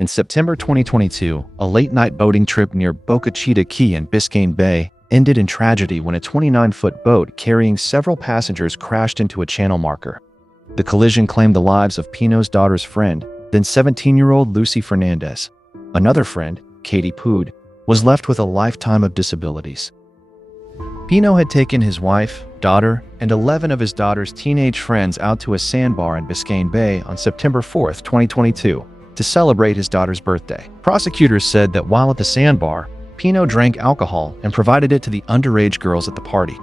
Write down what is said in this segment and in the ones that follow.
In September 2022, a late-night boating trip near Boca Chita Key in Biscayne Bay ended in tragedy when a 29-foot boat carrying several passengers crashed into a channel marker. The collision claimed the lives of Pino's daughter's friend, then 17-year-old Lucy Fernandez. Another friend, Katy Puig, was left with a lifetime of disabilities. Pino had taken his wife, daughter, and 11 of his daughter's teenage friends out to a sandbar in Biscayne Bay on September 4, 2022, to celebrate his daughter's birthday. Prosecutors said that while at the sandbar, Pino drank alcohol and provided it to the underage girls at the party.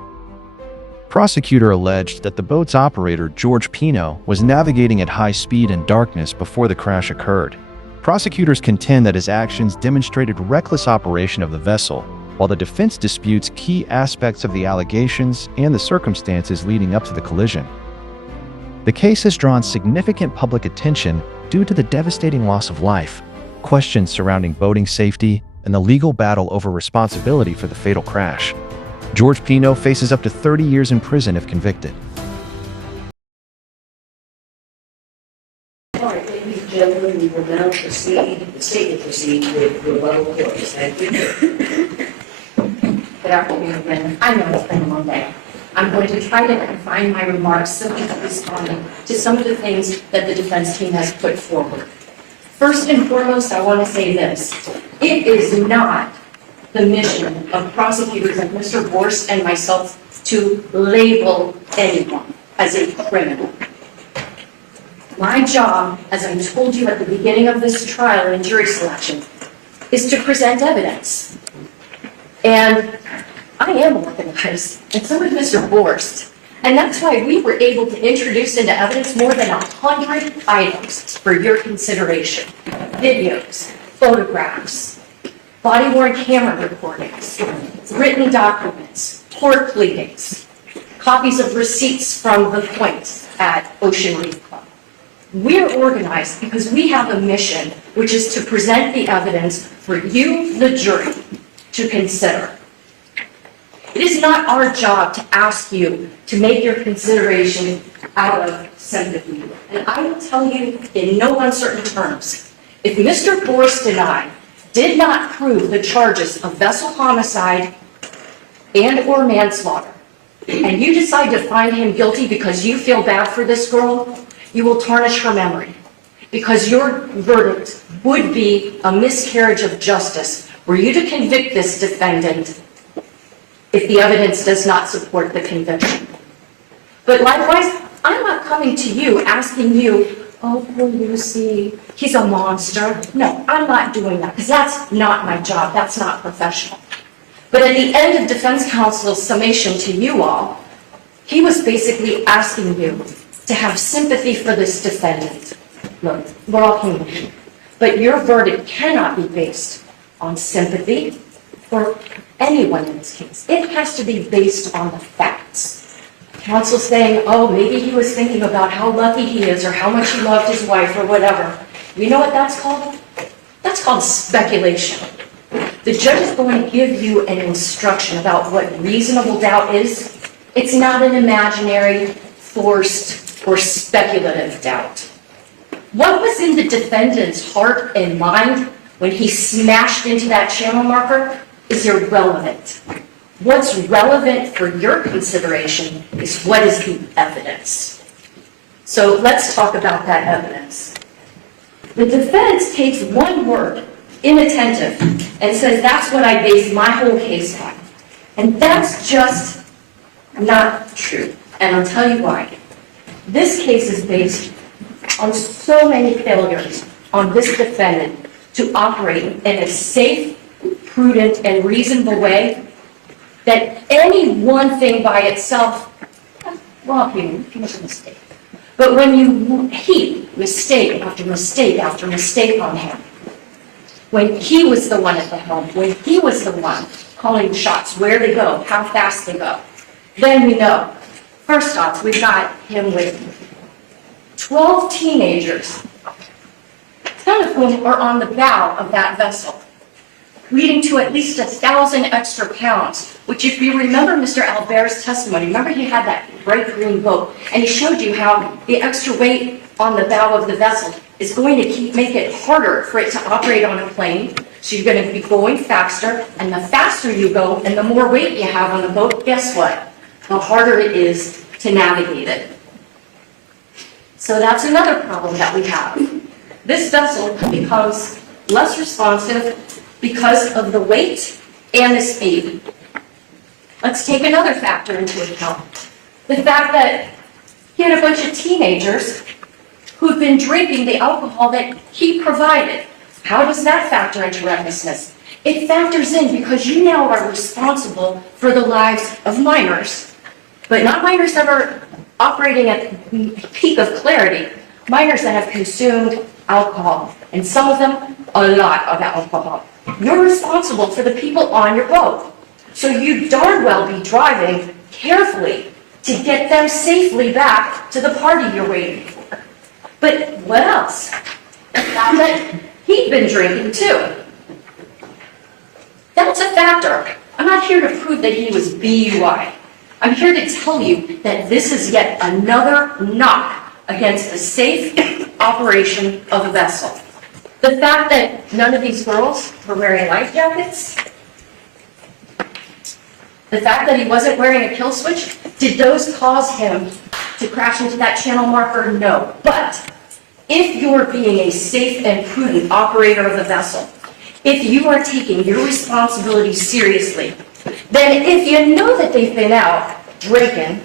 Prosecutor alleged that the boat's operator, George Pino, was navigating at high speed in darkness before the crash occurred. Prosecutors contend that his actions demonstrated reckless operation of the vessel, while the defense disputes key aspects of the allegations and the circumstances leading up to the collision. The case has drawn significant public attention due to the devastating loss of life, questions surrounding boating safety, and the legal battle over responsibility for the fatal crash. George Pino faces up to 30 years in prison if convicted. All right, ladies and gentlemen, we will now proceed, the state will proceed with rebuttal courts. Thank you. Good afternoon again. I know it's been a long day. I'm going to try to confine my remarks simply to responding to some of the things that the defense team has put forward. First and foremost, I want to say this. It is not the mission of prosecutors like Mr. Borst and myself to label anyone as a criminal. My job, as I told you at the beginning of this trial in jury selection, is to present evidence. And I am organized, and so is Mr. Borst. And that's why we were able to introduce into evidence more than 100 items for your consideration. Videos, photographs, body-worn camera recordings, written documents, court pleadings, copies of receipts from the points at Ocean Reef Club. We're organized because we have a mission, which is to present the evidence for you, the jury, to consider. It is not our job to ask you to make your consideration out of sympathy. And I will tell you in no uncertain terms, if Mr. Borst and I did not prove the charges of vessel homicide and or manslaughter, and you decide to find him guilty because you feel bad for this girl, you will tarnish her memory. Because your verdict would be a miscarriage of justice were you to convict this defendant if the evidence does not support the conviction. But likewise, I'm not coming to you asking you, oh, poor Lucy, he's a monster. No, I'm not doing that because that's not my job. That's not professional. But at the end of defense counsel's summation to you all, he was basically asking you to have sympathy for this defendant. Look, we're all human, but your verdict cannot be based on sympathy for anyone in this case. It has to be based on the facts. Counsel saying, oh, maybe he was thinking about how lucky he is or how much he loved his wife or whatever. You know what that's called? That's called speculation. The judge is going to give you an instruction about what reasonable doubt is. It's not an imaginary, forced, or speculative doubt. What was in the defendant's heart and mind when he smashed into that channel marker is irrelevant. What's relevant for your consideration is what is the evidence. So let's talk about that evidence. The defense takes one word, inattentive, and says that's what I base my whole case on. And that's just not true. And I'll tell you why. This case is based on so many failures on this defendant to operate in a safe, prudent, and reasonable way that any one thing by itself, well, he was a mistake. But when you heap mistake after mistake after mistake on him, when he was the one at the helm, when he was the one calling the shots, where they go, how fast they go, then we know. First off, we got him with 12 teenagers, 10 of whom are on the bow of that vessel. leading to at least 1,000 extra pounds, which if you remember Mr. Albert's testimony, remember he had that bright green boat, and he showed you how the extra weight on the bow of the vessel is going to make it harder for it to operate on a plane. So you're going to be going faster, and the faster you go and the more weight you have on the boat, guess what? The harder it is to navigate it. So that's another problem that we have. This vessel becomes less responsive because of the weight and the speed. Let's take another factor into account. The fact that he had a bunch of teenagers who've been drinking the alcohol that he provided. How does that factor into recklessness? It factors in because you now are responsible for the lives of minors, but not minors that are operating at the peak of clarity, minors that have consumed alcohol, and some of them, a lot of alcohol. You're responsible for the people on your boat. So you darn well be driving carefully to get them safely back to the party you're waiting for. But what else? The fact that he'd been drinking too. That's a factor. I'm not here to prove that he was BUI. I'm here to tell you that this is yet another knock against the safe operation of a vessel. The fact that none of these girls were wearing life jackets, the fact that he wasn't wearing a kill switch, did those cause him to crash into that channel marker? No. But if you're being a safe and prudent operator of the vessel, if you are taking your responsibility seriously, then if you know that they've been out drinking,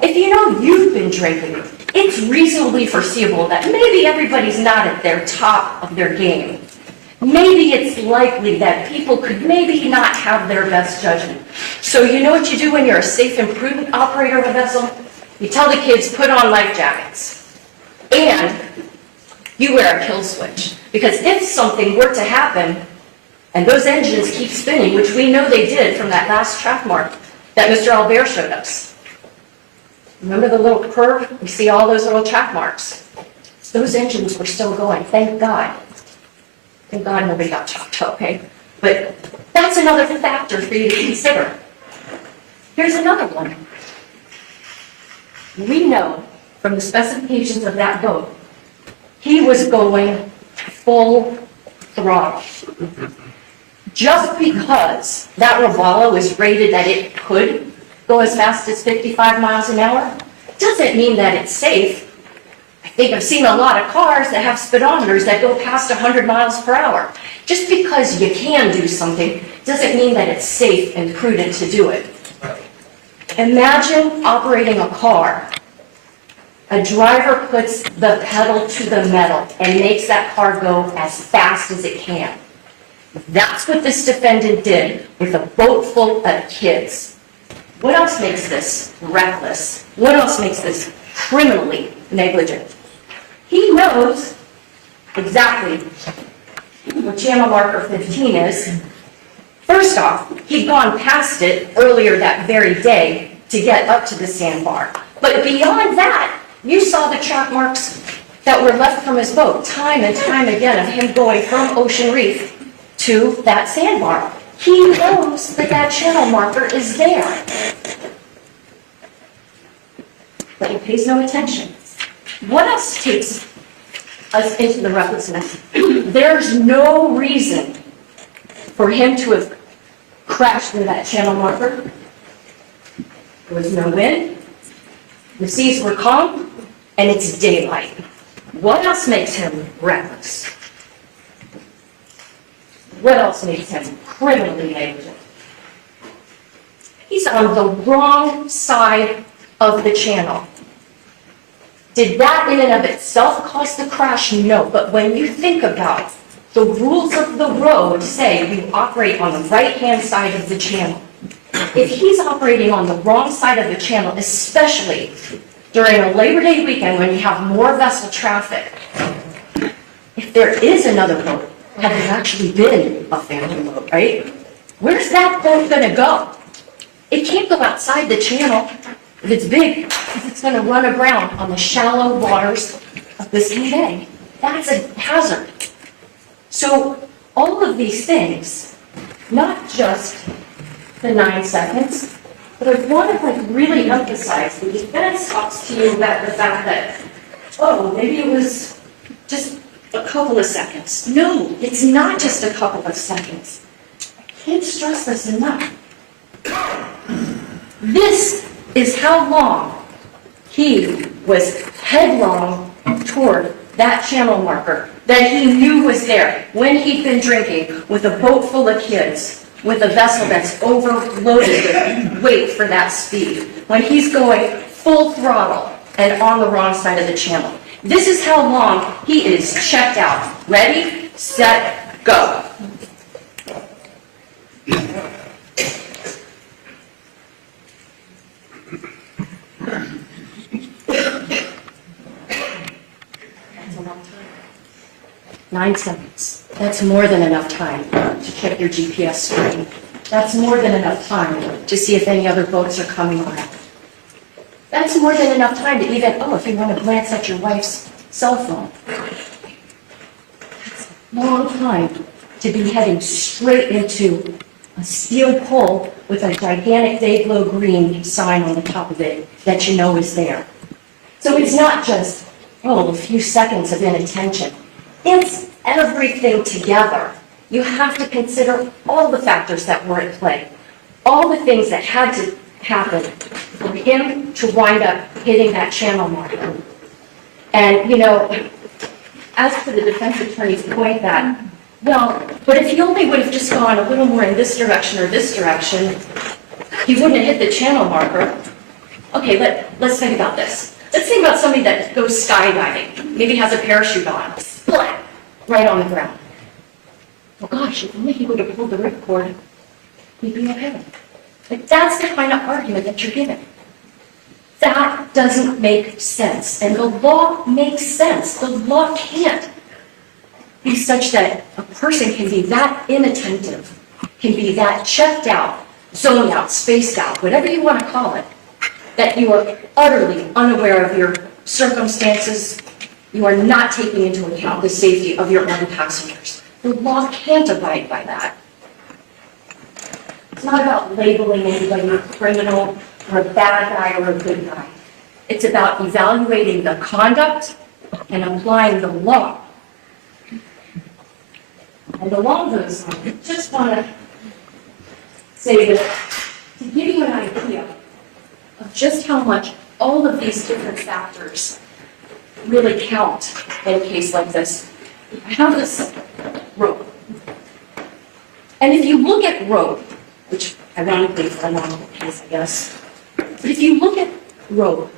if you know you've been drinking, it's reasonably foreseeable that maybe everybody's not at their top of their game. Maybe it's likely that people could maybe not have their best judgment. So you know what you do when you're a safe and prudent operator of a vessel? You tell the kids, put on life jackets. And you wear a kill switch. Because if something were to happen, and those engines keep spinning, which we know they did from that last track mark that Mr. Albert showed us. Remember the little curve? We see all those little track marks. Those engines were still going, thank God. Thank God nobody got chopped, okay? But that's another factor for you to consider. Here's another one. We know from the specifications of that boat, he was going full throttle. Just because that Rebuttal is rated that it could go as fast as 55 miles an hour, doesn't mean that it's safe. I think I've seen a lot of cars that have speedometers that go past 100 miles per hour. Just because you can do something doesn't mean that it's safe and prudent to do it. Imagine operating a car. A driver puts the pedal to the metal and makes that car go as fast as it can. That's what this defendant did with a boat full of kids. What else makes this reckless? What else makes this criminally negligent? He knows exactly what channel marker 15 is. First off, he'd gone past it earlier that very day to get up to the sandbar. But beyond that, you saw the track marks that were left from his boat time and time again of him going from Ocean Reef to that sandbar. He knows that that channel marker is there. But he pays no attention. What else takes us into the recklessness? There's no reason for him to have crashed into that channel marker. There was no wind, the seas were calm, and it's daylight. What else makes him reckless? What else makes him criminally negligent? He's on the wrong side of the channel. Did that in and of itself cause the crash? No, but when you think about the rules of the road say you operate on the right-hand side of the channel. If he's operating on the wrong side of the channel, especially during a Labor Day weekend when you have more vessel traffic, if there is another boat, had there actually been a family boat, right? Where's that boat going to go? It can't go outside the channel if it's big, because it's going to run aground on the shallow waters of Biscayne Bay. That's a hazard. So all of these things not just the 9 seconds, but I want to really emphasize the defense talks to you about the fact that, oh, maybe it was just a couple of seconds. No, it's not just a couple of seconds. I can't stress this enough. This is how long he was headlong toward that channel marker that he knew was there when he'd been drinking with a boat full of kids, with a vessel that's overloaded with weight for that speed, when he's going full throttle and on the wrong side of the channel. This is how long he is checked out. Ready, set, go. That's a long time. 9 seconds. That's more than enough time to check your GPS screen. That's more than enough time to see if any other boats are coming around. That's more than enough time to even, if you want to glance at your wife's cell phone. That's a long time to be heading straight into a steel pole with a gigantic Day-Glo green sign on the top of it that you know is there. So it's not just, a few seconds of inattention. It's everything together. You have to consider all the factors that were at play, all the things that had to happen for him to wind up hitting that channel marker. And, as for the defense attorney's point that, but if he only would have just gone a little more in this direction or this direction, he wouldn't have hit the channel marker. Okay, let's think about this. Let's think about somebody that goes skydiving, maybe has a parachute on, splat, right on the ground. Well, gosh, if only he would have pulled the ripcord, he'd be okay. But that's the kind of argument that you're giving. That doesn't make sense. And the law makes sense. The law can't be such that a person can be that inattentive, can be that checked out, zoned out, spaced out, whatever you want to call it, that you are utterly unaware of your circumstances. You are not taking into account the safety of your own passengers. The law can't abide by that. It's not about labeling anybody a criminal or a bad guy or a good guy. It's about evaluating the conduct and applying the law. And along those lines, I just want to say that to give you an idea of just how much all of these different factors really count in a case like this, I have this rope. And if you look at rope, which ironically for a normal case, I guess, but if you look at rope,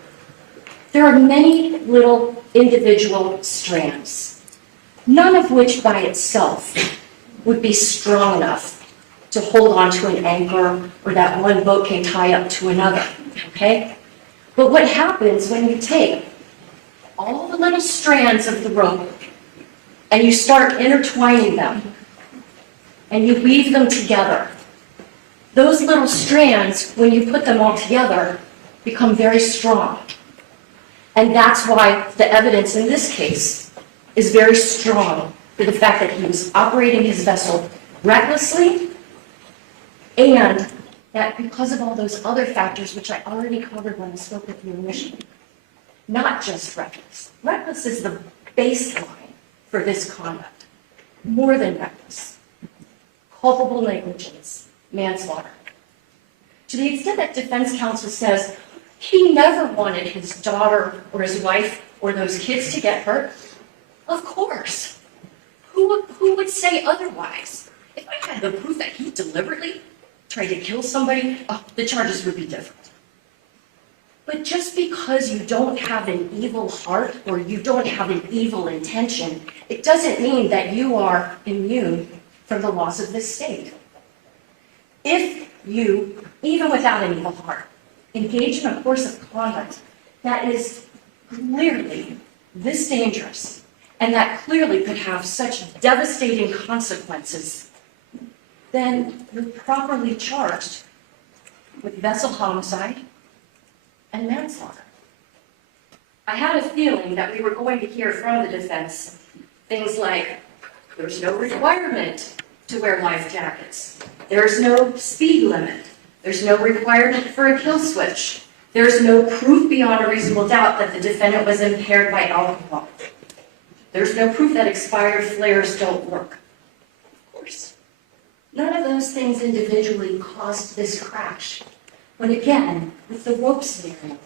there are many little individual strands, none of which by itself would be strong enough to hold on to an anchor or that one boat can tie up to another, okay? But what happens when you take all the little strands of the rope and you start intertwining them and you weave them together, those little strands, when you put them all together, become very strong. And that's why the evidence in this case is very strong for the fact that he was operating his vessel recklessly, and that because of all those other factors, which I already covered when I spoke with you initially, not just reckless. Reckless is the baseline for this conduct. More than reckless. Culpable negligence, manslaughter. To the extent that defense counsel says he never wanted his daughter or his wife or those kids to get hurt, of course. Who would say otherwise? If I had the proof that he deliberately tried to kill somebody, the charges would be different. But just because you don't have an evil heart or you don't have an evil intention, it doesn't mean that you are immune from the laws of this state. If you, even without an evil heart, engage in a course of conduct that is clearly this dangerous and that clearly could have such devastating consequences, then you're properly charged with vessel homicide and manslaughter. I had a feeling that we were going to hear from the defense things like, there's no requirement to wear life jackets. There's no speed limit. There's no requirement for a kill switch. There's no proof beyond a reasonable doubt that the defendant was impaired by alcohol. There's no proof that expired flares don't work. Of course. None of those things individually caused this crash. But again, with the rope scenario,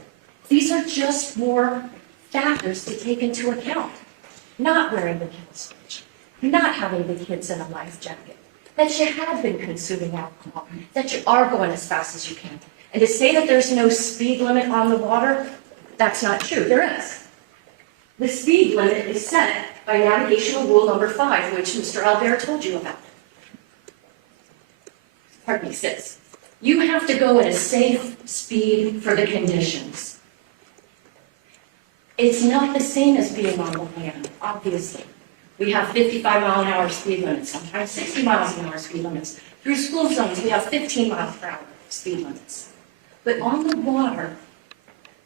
these are just more factors to take into account. Not wearing the kill switch, not having the kids in a life jacket, that you have been consuming alcohol, that you are going as fast as you can. And to say that there's no speed limit on the water, that's not true. There is. The speed limit is set by navigational rule number 5, which Mr. Albert told you about. Pardon me, 6. You have to go at a safe speed for the conditions. It's not the same as being on the land, obviously. We have 55-mile-an-hour speed limits, sometimes 60 miles an hour speed limits. Through school zones, we have 15 miles per hour speed limits. But on the water,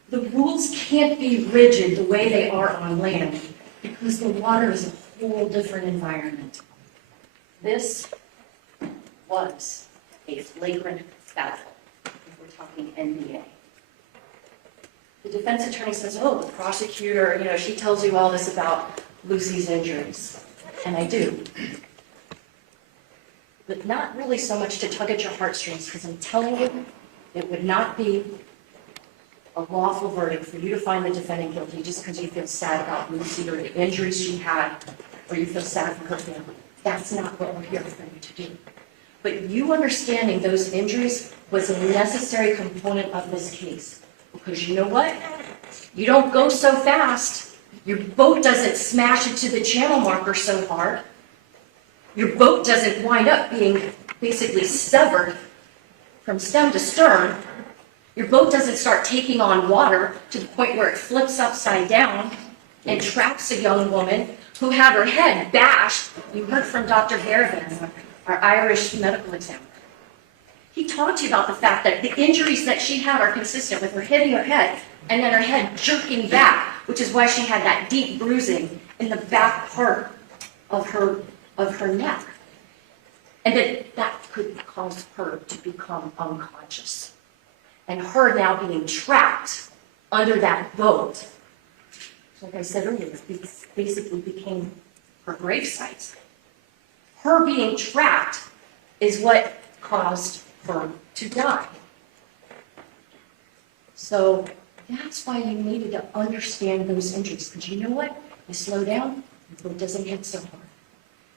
the rules can't be rigid the way they are on land because the water is a whole different environment. This was a flagrant foul, if we're talking NBA. The defense attorney says, oh, the prosecutor, she tells you all this about Lucy's injuries. And I do. But not really so much to tug at your heartstrings, because I'm telling you, it would not be a lawful verdict for you to find the defendant guilty just because you feel sad about Lucy or the injuries she had, or you feel sad for her family. That's not what we're here for you to do. But you understanding those injuries was a necessary component of this case. Because you know what? You don't go so fast. Your boat doesn't smash into the channel marker so hard. Your boat doesn't wind up being basically severed from stem to stern. Your boat doesn't start taking on water to the point where it flips upside down and traps a young woman who had her head bashed. You heard from Dr. Garavan, our Irish medical examiner. He talked to you about the fact that the injuries that she had are consistent with her hitting her head and then her head jerking back, which is why she had that deep bruising in the back part of her neck. And that could cause her to become unconscious. And her now being trapped under that boat, like I said earlier, basically became her gravesite. Her being trapped is what caused her to die. So that's why you needed to understand those injuries, because you know what? You slow down, the boat doesn't hit so hard.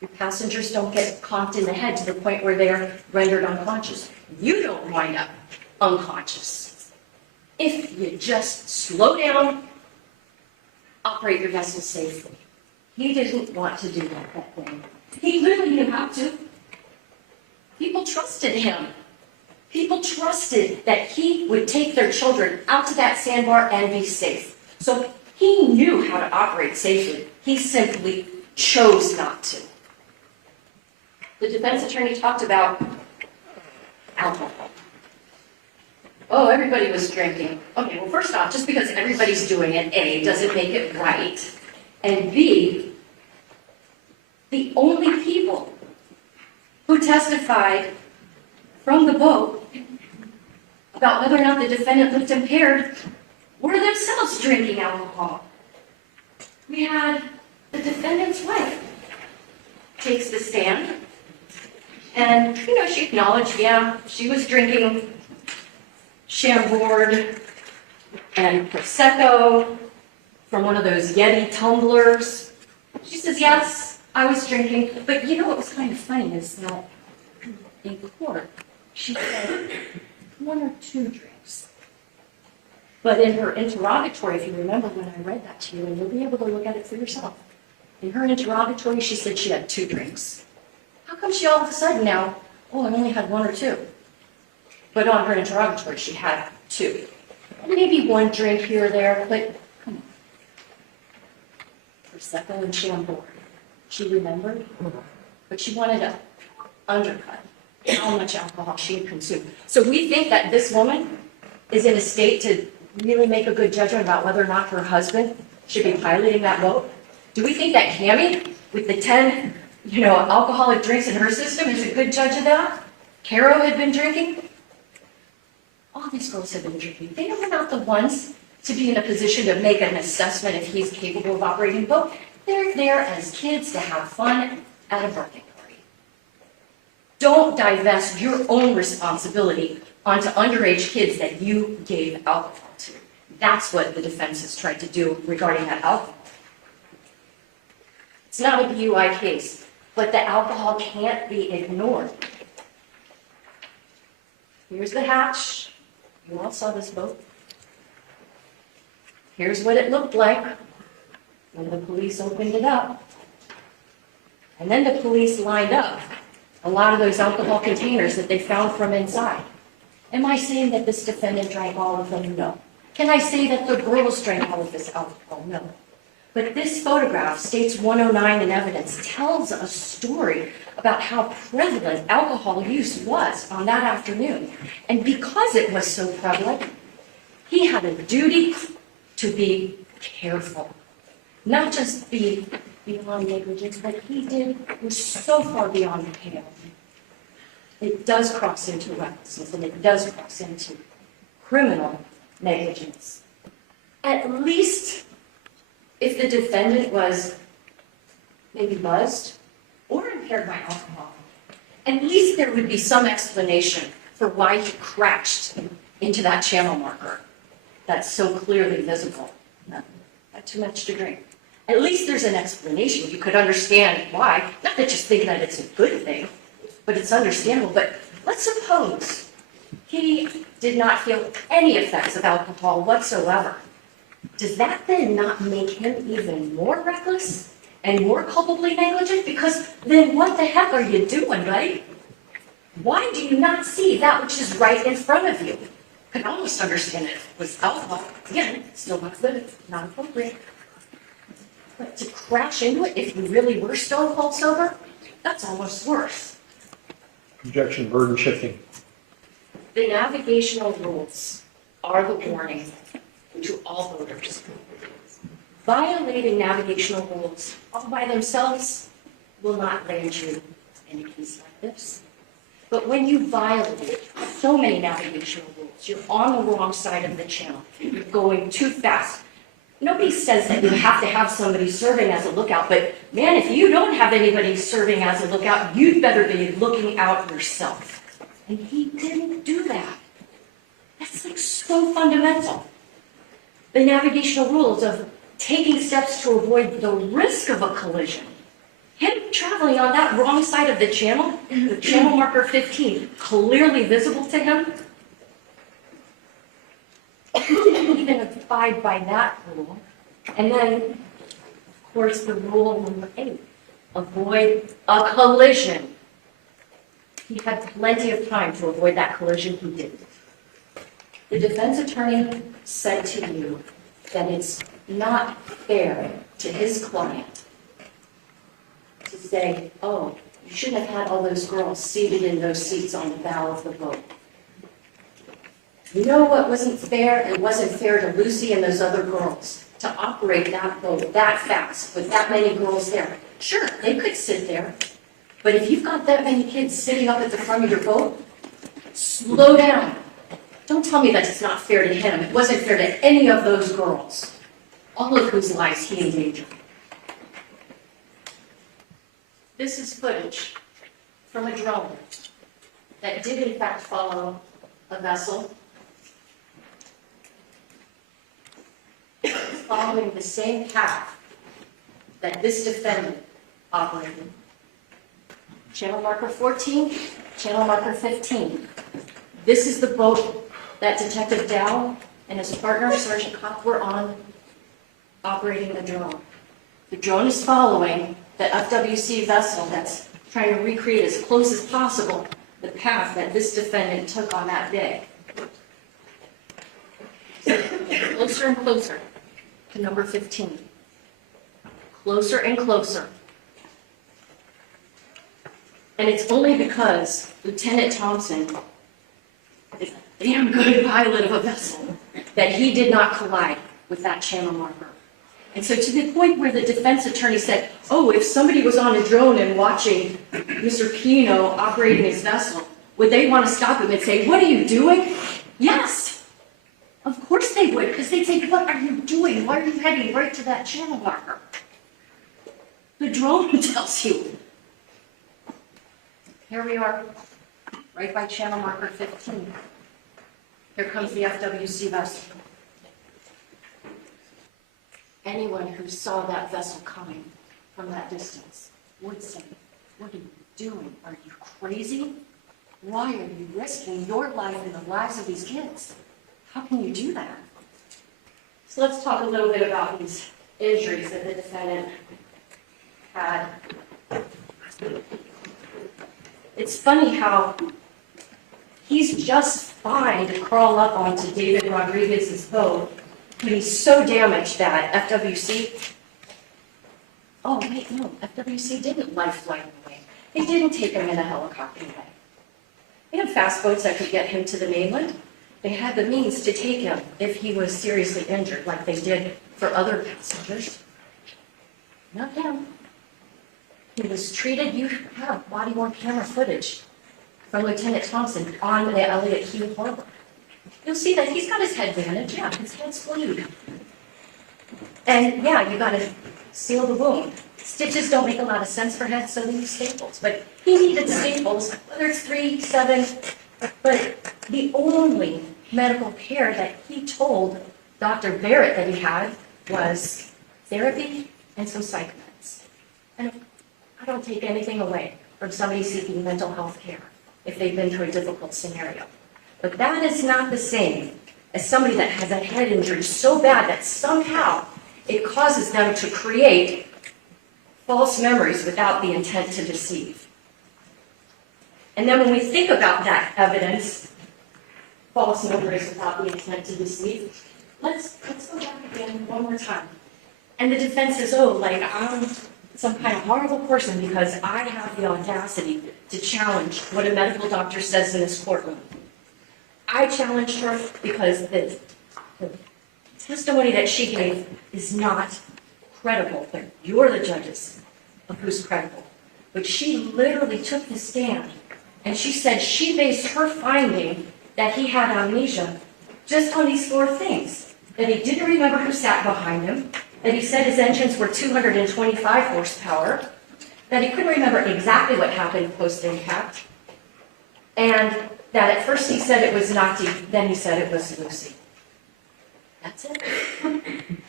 Your passengers don't get conked in the head to the point where they're rendered unconscious. You don't wind up unconscious. If you just slow down, operate your vessel safely. He didn't want to do that day. He literally knew how to. People trusted him. People trusted that he would take their children out to that sandbar and be safe. So he knew how to operate safely. He simply chose not to. The defense attorney talked about alcohol. Oh, everybody was drinking. Okay, well, first off, just because everybody's doing it, A, doesn't make it right. And B, the only people who testified from the boat about whether or not the defendant looked impaired were themselves drinking alcohol. We had the defendant's wife takes the stand, and, she acknowledged, yeah, she was drinking Chambord and Prosecco from one of those Yeti tumblers. She says, yes, I was drinking. But what was kind of funny is that in court, she said 1 or 2 drinks. But in her interrogatory, if you remember when I read that to you, and you'll be able to look at it for yourself. In her interrogatory, she said she had 2 drinks. How come she all of a sudden now, I only had 1 or 2? But on her interrogatory, she had 2. Maybe 1 drink here or there, but come on. Prosecco and Chambord. She remembered, but she wanted to undercut how much alcohol she had consumed. So we think that this woman is in a state to really make a good judgment about whether or not her husband should be piloting that boat. Do we think that Cammie, with the 10, alcoholic drinks in her system, is a good judge of that? Caro had been drinking. All these girls have been drinking. They were not the ones to be in a position to make an assessment if he's capable of operating a boat. They're there as kids to have fun at a birthday party. Don't divest your own responsibility onto underage kids that you gave alcohol to. That's what the defense has tried to do regarding that alcohol. It's not a DUI case, but the alcohol can't be ignored. Here's the hatch. You all saw this boat. Here's what it looked like when the police opened it up. And then the police lined up a lot of those alcohol containers that they found from inside. Am I saying that this defendant drank all of them? No. Can I say that the girls drank all of this alcohol? No. But this photograph, states 109 in evidence, tells a story about how prevalent alcohol use was on that afternoon. And because it was so prevalent, he had a duty to be careful. Not just be beyond negligence, but he was so far beyond the pale. It does cross into recklessness, and it does cross into criminal negligence. At least if the defendant was maybe buzzed or impaired by alcohol, at least there would be some explanation for why he crashed into that channel marker that's so clearly visible. Not too much to drink. At least there's an explanation. You could understand why. Not that just think that it's a good thing, but it's understandable. But let's suppose he did not feel any effects of alcohol whatsoever. Does that then not make him even more reckless and more culpably negligent? Because then what the heck are you doing, buddy? Why do you not see that which is right in front of you? I can almost understand it with alcohol. Again, still not good, not appropriate. But to crash into it if you really were stone cold sober, that's almost worse. Objection, burden shifting. The navigational rules are the warning to all voters. Violating navigational rules all by themselves will not land you in a case like this. But when you violate so many navigational rules, you're on the wrong side of the channel, you're going too fast. Nobody says that you have to have somebody serving as a lookout, but man, if you don't have anybody serving as a lookout, you'd better be looking out yourself. And he didn't do that. That's like so fundamental. The navigational rules of taking steps to avoid the risk of a collision. Him traveling on that wrong side of the channel marker 15, clearly visible to him, he didn't even abide by that rule. And then, of course, the rule number 8, avoid a collision. He had plenty of time to avoid that collision. He didn't. The defense attorney said to you that it's not fair to his client to say, oh, you shouldn't have had all those girls seated in those seats on the bow of the boat. You know what wasn't fair? It wasn't fair to Lucy and those other girls to operate that boat that fast with that many girls there. Sure, they could sit there, but if you've got that many kids sitting up at the front of your boat, slow down. Don't tell me that it's not fair to him. It wasn't fair to any of those girls, all of whose lives he endangered. This is footage from a drone that did in fact follow a vessel following the same path that this defendant operated. Channel marker 14, channel marker 15. This is the boat that Detective Dow and his partner, Sergeant Koch, were on operating the drone. The drone is following the FWC vessel that's trying to recreate as close as possible the path that this defendant took on that day. So, closer and closer to number 15. Closer and closer. And it's only because Lieutenant Thompson is a damn good pilot of a vessel that he did not collide with that channel marker. And so to the point where the defense attorney said, oh, if somebody was on a drone and watching Mr. Pino operating his vessel, would they want to stop him and say, "What are you doing?" Yes, of course they would, because they'd say, "What are you doing? Why are you heading right to that channel marker?" The drone tells you. Here we are, right by channel marker 15. Here comes the FWC vessel. Anyone who saw that vessel coming from that distance would say, "What are you doing? Are you crazy? Why are you risking your life and the lives of these kids? How can you do that?" So let's talk a little bit about these injuries that the defendant had. It's funny how he's just fine to crawl up onto David Rodriguez's boat, but he's so damaged that FWC, oh wait, no, FWC didn't life flight him away. They didn't take him in a helicopter away. They had fast boats that could get him to the mainland. They had the means to take him if he was seriously injured, like they did for other passengers. Not him. He was treated. You have body-worn camera footage from Lieutenant Thompson on the Elliott Key Harbor. You'll see that he's got his head bandaged. Yeah, his head's glued. And yeah, you got to seal the wound. Stitches don't make a lot of sense for heads, so they use staples. But he needed staples, whether it's 3, 7, but the only medical care that he told Dr. Barrett that he had was therapy and some psych meds. And I don't take anything away from somebody seeking mental health care if they've been through a difficult scenario. But that is not the same as somebody that has a head injury so bad that somehow it causes them to create false memories without the intent to deceive. And then when we think about that evidence, false memories without the intent to deceive, let's go back again one more time. And the defense says, "Oh, like I'm some kind of horrible person because I have the audacity to challenge what a medical doctor says in this courtroom. I challenged her because the testimony that she gave is not credible, but you're the judges of who's credible." But she literally took the stand and she said she based her finding that he had amnesia just on these 4 things: that he didn't remember who sat behind him, that he said his engines were 225 horsepower, that he couldn't remember exactly what happened post-impact, and that at first he said it was Nati, then he said it was Lucy. That's it.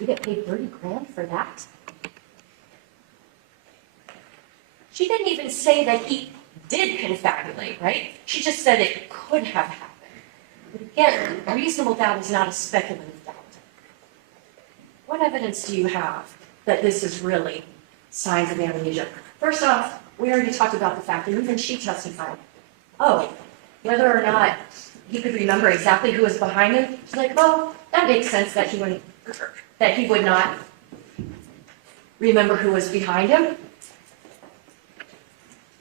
You get paid 30 grand for that? She didn't even say that he did confabulate, right? She just said it could have happened. But again, reasonable doubt is not a speculative doubt. What evidence do you have that this is really signs of amnesia? First off, we already talked about the fact that even she testified. Oh, whether or not he could remember exactly who was behind him, she's like, well, that makes sense that he would not remember who was behind him.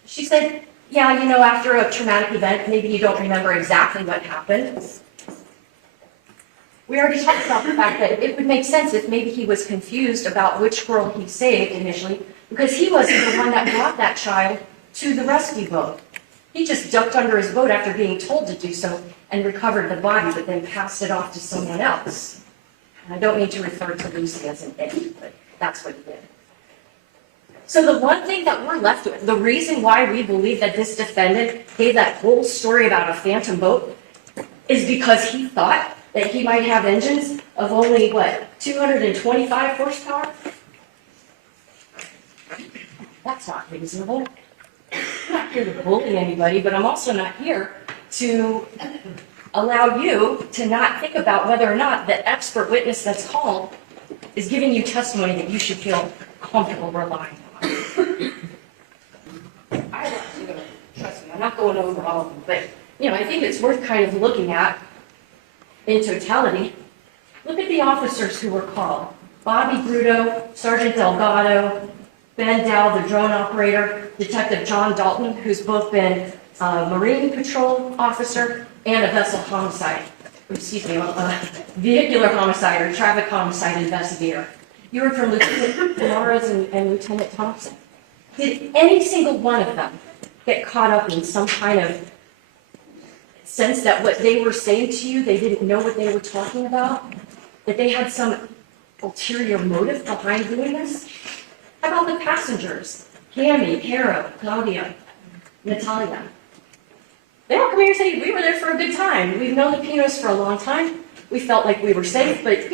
She said, yeah, you know, after a traumatic event, maybe you don't remember exactly what happened. We already talked about the fact that it would make sense if maybe he was confused about which girl he saved initially, because he wasn't the one that brought that child to the rescue boat. He just ducked under his boat after being told to do so and recovered the body, but then passed it off to someone else. And I don't mean to refer to Lucy as an idiot, but that's what he did. So the one thing that we're left with, the reason why we believe that this defendant gave that whole story about a phantom boat is because he thought that he might have engines of only, 225 horsepower? That's not reasonable. I'm not here to bully anybody, but I'm also not here to allow you to not think about whether or not the expert witness that's called is giving you testimony that you should feel comfortable relying on. I want to, trust me, I'm not going over all of them, but I think it's worth kind of looking at in totality. Look at the officers who were called. Bobby Bruto, Sergeant Delgado, Ben Dow, the drone operator, Detective John Dalton, who's both been a Marine Patrol officer and a vehicular homicide or traffic homicide investigator. You heard from Lieutenant Morris and Lieutenant Thompson. Did any single one of them get caught up in some kind of sense that what they were saying to you, they didn't know what they were talking about? That they had some ulterior motive behind doing this? How about the passengers? Cammy, Caro, Claudia, Natalia. They all come here and say, we were there for a good time. We've known the Pinos for a long time. We felt like we were safe, but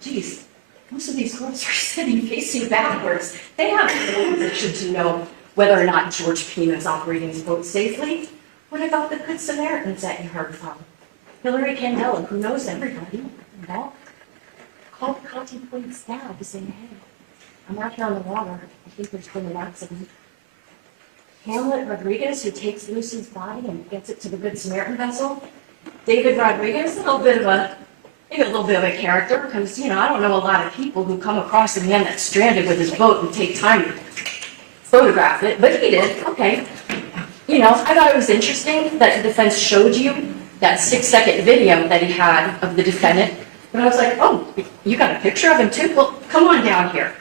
geez, most of these girls are sitting facing backwards. They have no position to know whether or not George Pino is operating his boat safely. What about the Good Samaritans that you heard from? Hillary Candela, who knows everybody, called Katy Puig's dad to say, hey, I'm out here on the water. I think there's been an accident. Hamlet Rodriguez, who takes Lucy's body and gets it to the Good Samaritan vessel. David Rodriguez, maybe a little bit of a character, because, I don't know a lot of people who come across a man that's stranded with his boat and take time to photograph it, but he did, okay. I thought it was interesting that the defense showed you that 6-second video that he had of the defendant, and I was like, oh, you got a picture of him too? Well, come on down here.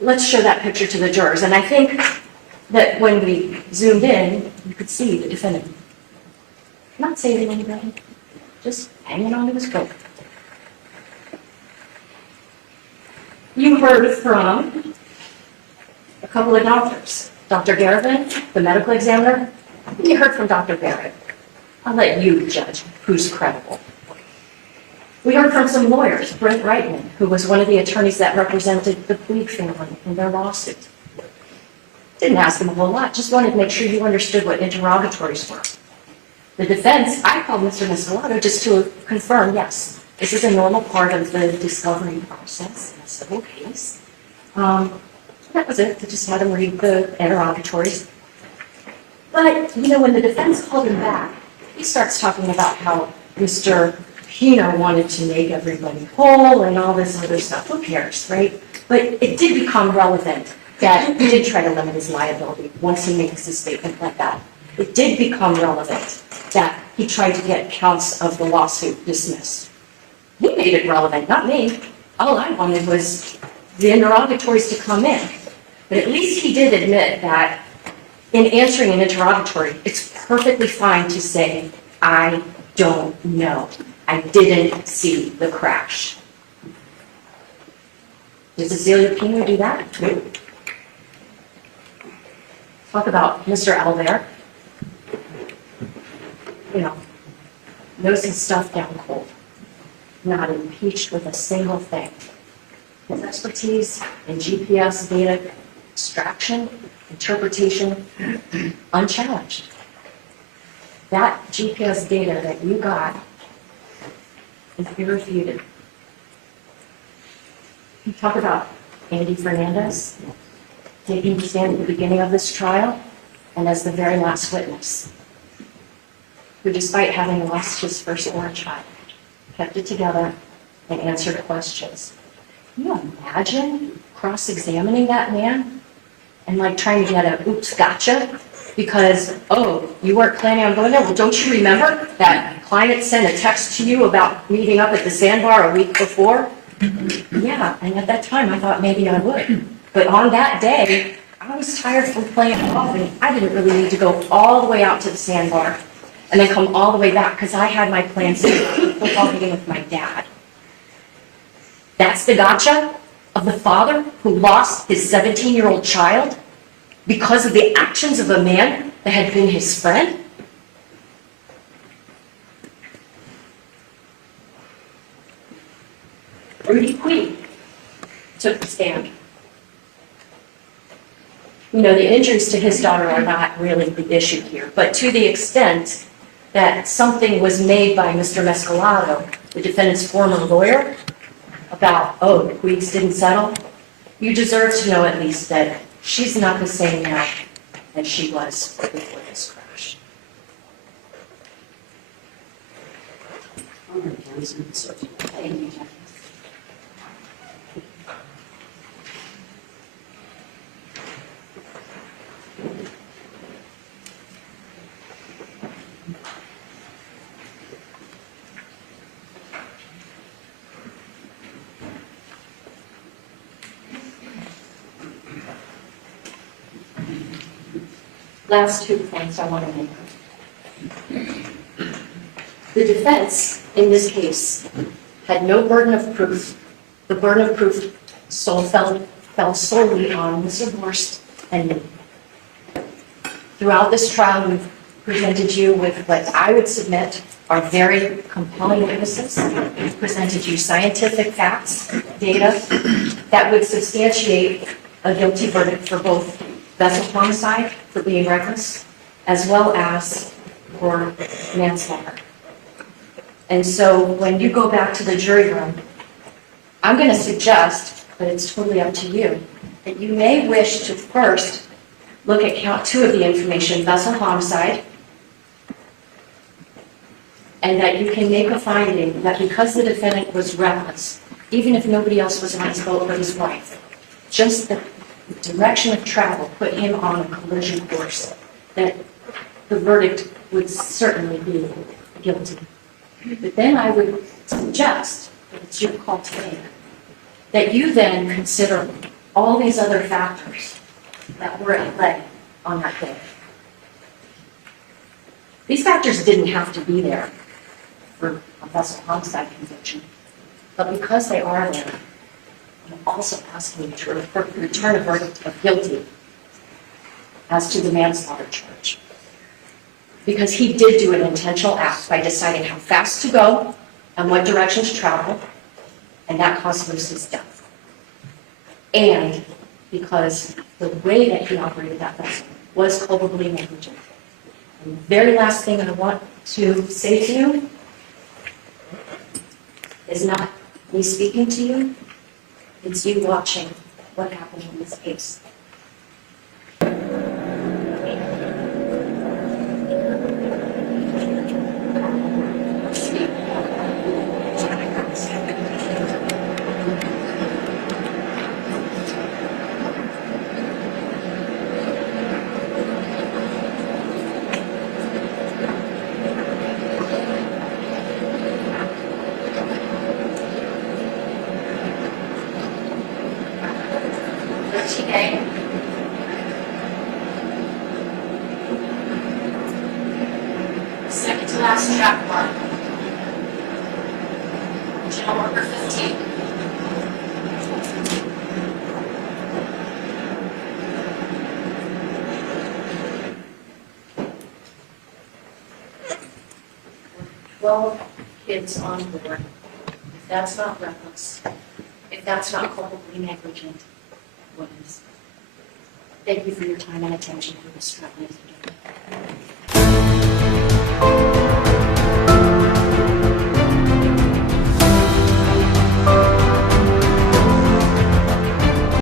Let's show that picture to the jurors, and I think that when we zoomed in, you could see the defendant not saving anybody, just hanging onto his boat. You heard from a couple of doctors. Dr. Garvin, the medical examiner. You heard from Dr. Barrett. I'll let you judge who's credible. We heard from some lawyers, Brent Reitman, who was one of the attorneys that represented the Puig family in their lawsuit. Didn't ask them a whole lot, just wanted to make sure you understood what interrogatories were. The defense, I called Mr. Mescalado just to confirm, yes, this is a normal part of the discovery process in a civil case. That was it. I just had him read the interrogatories. But, when the defense called him back, he starts talking about how Mr. Pino wanted to make everybody whole and all this other stuff. Who cares, right? But it did become relevant that he did try to limit his liability once he makes a statement like that. It did become relevant that he tried to get counts of the lawsuit dismissed. He made it relevant, not me. All I wanted was the interrogatories to come in. But at least he did admit that in answering an interrogatory, it's perfectly fine to say, I don't know. I didn't see the crash. Did Cecilia Pino do that? No. Talk about Mr. Albert. Knows his stuff down cold. Not impeached with a single thing. His expertise in GPS data extraction, interpretation, unchallenged. That GPS data that you got is irrefuted. You talk about Lucy Fernandez taking the stand at the beginning of this trial and as the very last witness, who, despite having lost his firstborn child, kept it together and answered questions. Can you imagine cross-examining that man and trying to get a oops, gotcha? Because, oh, you weren't planning on going there? Well, don't you remember that client sent a text to you about meeting up at the sandbar a week before? Yeah, and at that time I thought maybe I would. But on that day, I was tired from playing golf and I didn't really need to go all the way out to the sandbar and then come all the way back because I had my plans to go to a football game with my dad. That's the gotcha of the father who lost his 17-year-old child because of the actions of a man that had been his friend? Rudy Puig took the stand. The injuries to his daughter are not really the issue here, but to the extent that something was made by Mr. Mescalado, the defendant's former lawyer, about, oh, the Puigs didn't settle, you deserve to know at least that she's not the same now as she was before this crash. Thank you, Jackie. Last 2 points I want to make. The defense, in this case, had no burden of proof. The burden of proof fell solely on Mr. Horst and me. Throughout this trial, we've presented you with what I would submit are very compelling witnesses. We've presented you scientific facts, data that would substantiate a guilty verdict for both vessel homicide, for being reckless, as well as for manslaughter. And so when you go back to the jury room, I'm going to suggest, but it's totally up to you, that you may wish to first look at count 2 of the information, vessel homicide, and that you can make a finding that because the defendant was reckless, even if nobody else was on his boat but his wife, just the direction of travel put him on a collision course, that the verdict would certainly be guilty. But then I would suggest, that it's your call today, that you then consider all these other factors that were at play on that day. These factors didn't have to be there for a vessel homicide conviction, but because they are there, I'm also asking you to return a verdict of guilty as to the manslaughter charge. Because he did do an intentional act by deciding how fast to go and what direction to travel, and that caused Lucy's death. And because the way that he operated that vessel was culpably negligent. And the very last thing I want to say to you is not me speaking to you, it's you watching what happened in this case. Second to last track mark. Channel marker 15. Well, kids on board. If that's not reckless, if that's not culpably negligent, what is? Thank you for your time and attention to this trial.